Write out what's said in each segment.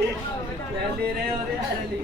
Dali na yun, dali.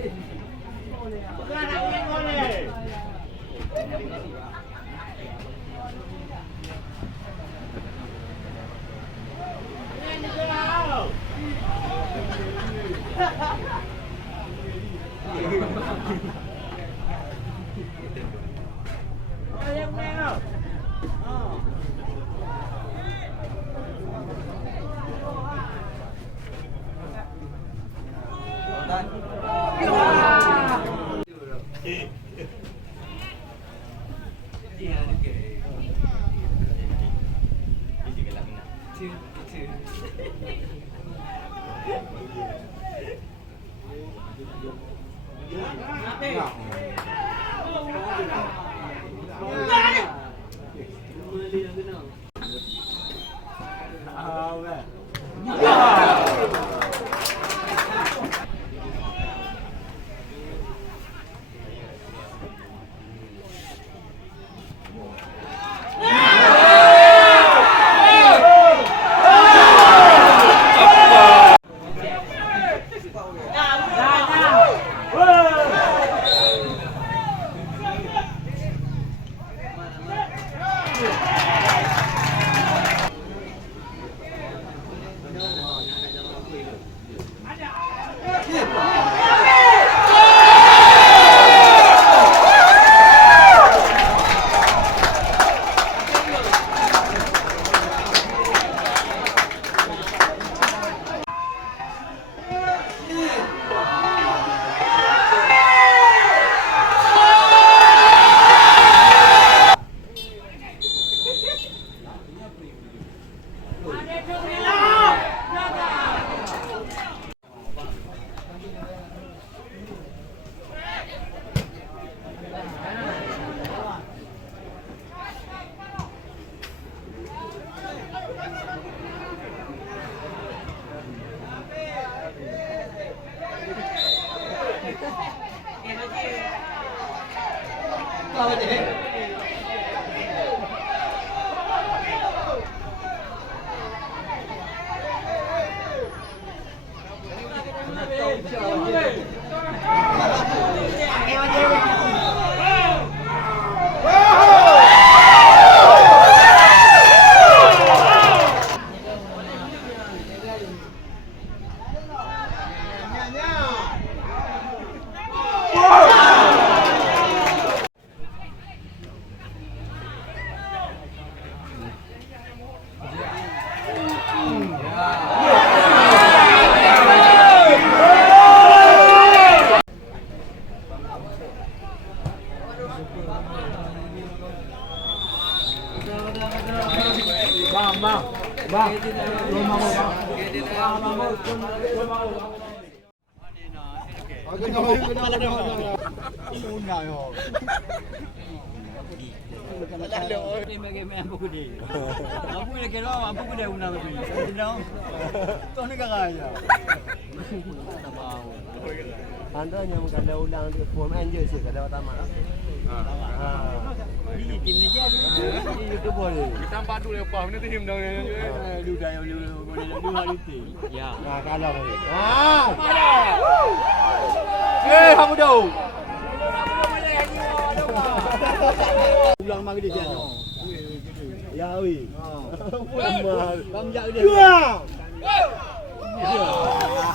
Anda yang kalau ulang tu form anjir sih kalau tamat. Ini tim ni jadi. Itu boleh. Kita empat tu lepas ni tim dah. Lu dah yang lu hari tu. Ya. Nah kalau ni. Kamu dah. Ulang mari dia sana. Ya oi. Pulang mal. Bang jak dia. Ya.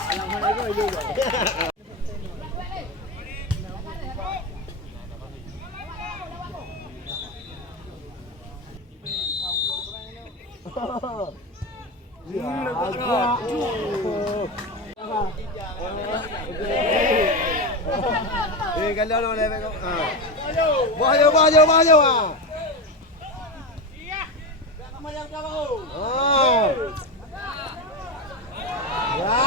Anak mana kau juga. Kalau boleh kau. Maju ah. Iya. Kamu yang tahu. Oh. Ya.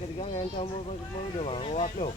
Ketiga yang kamu mau dia mau upload.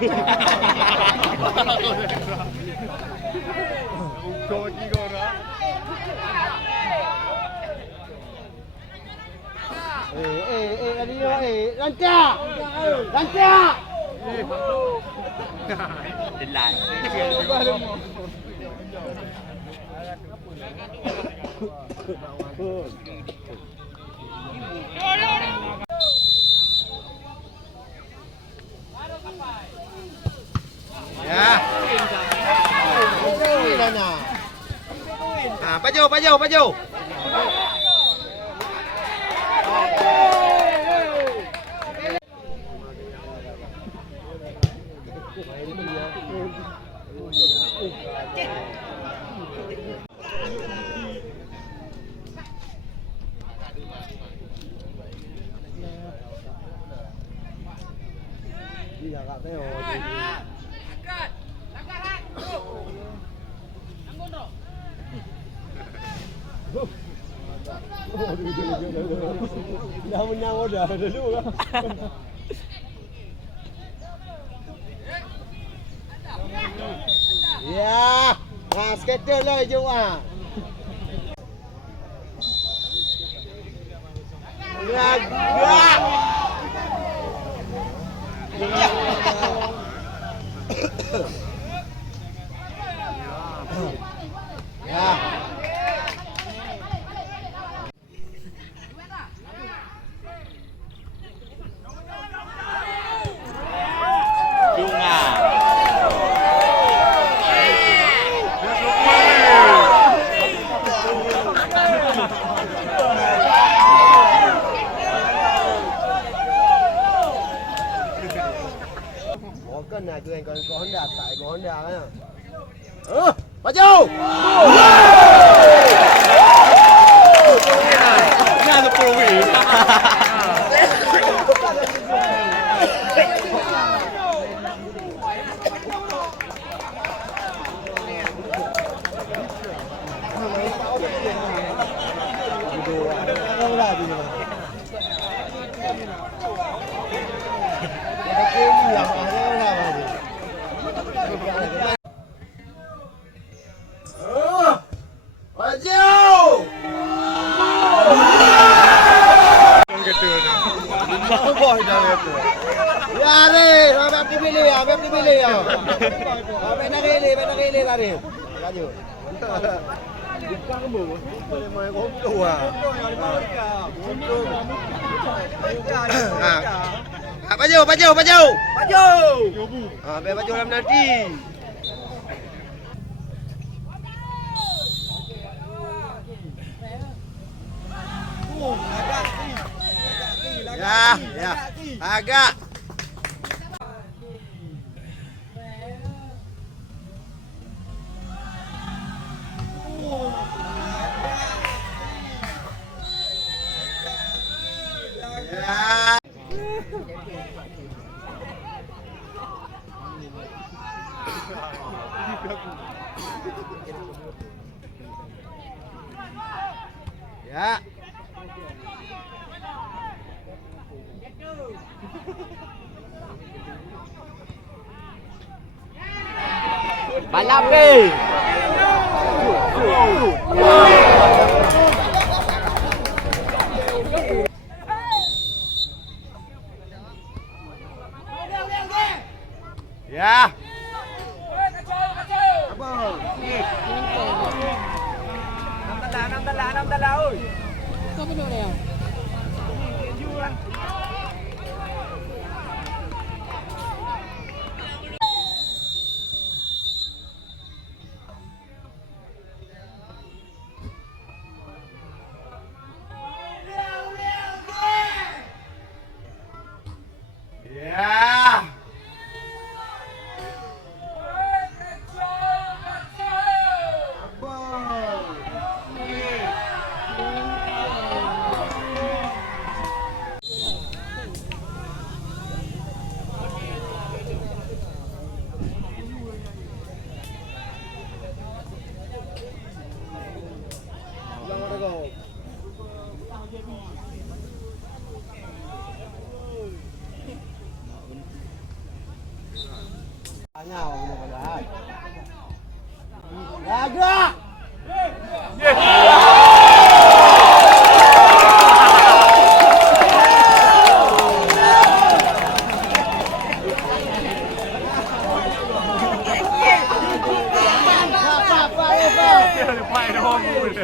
Kau lagi kau orang. Tadi ni lancar. Lancar. Delan. Ya. Baju. Dia agak teo. Dah menang dah dulu lah. Ya, skater lah jom ah. Gerak. Ya. Junga. Cái này tụi anh còn có Honda tại có Honda đấy. Maju! Nga the pro win. Không là gì mà. Ya ni, abang pilih ya. Abang nak pilih tadi. Laju. Bukan kamu. Boleh main kopi ah. Baju. Biar baju dalam nanti. Ya. Agak. Ya. Balap ni. Ya. Enam dala oi. Siapa nak dia? Ya. Tanya boleh bola. Ya gerak. Dia ada pai dah bangun.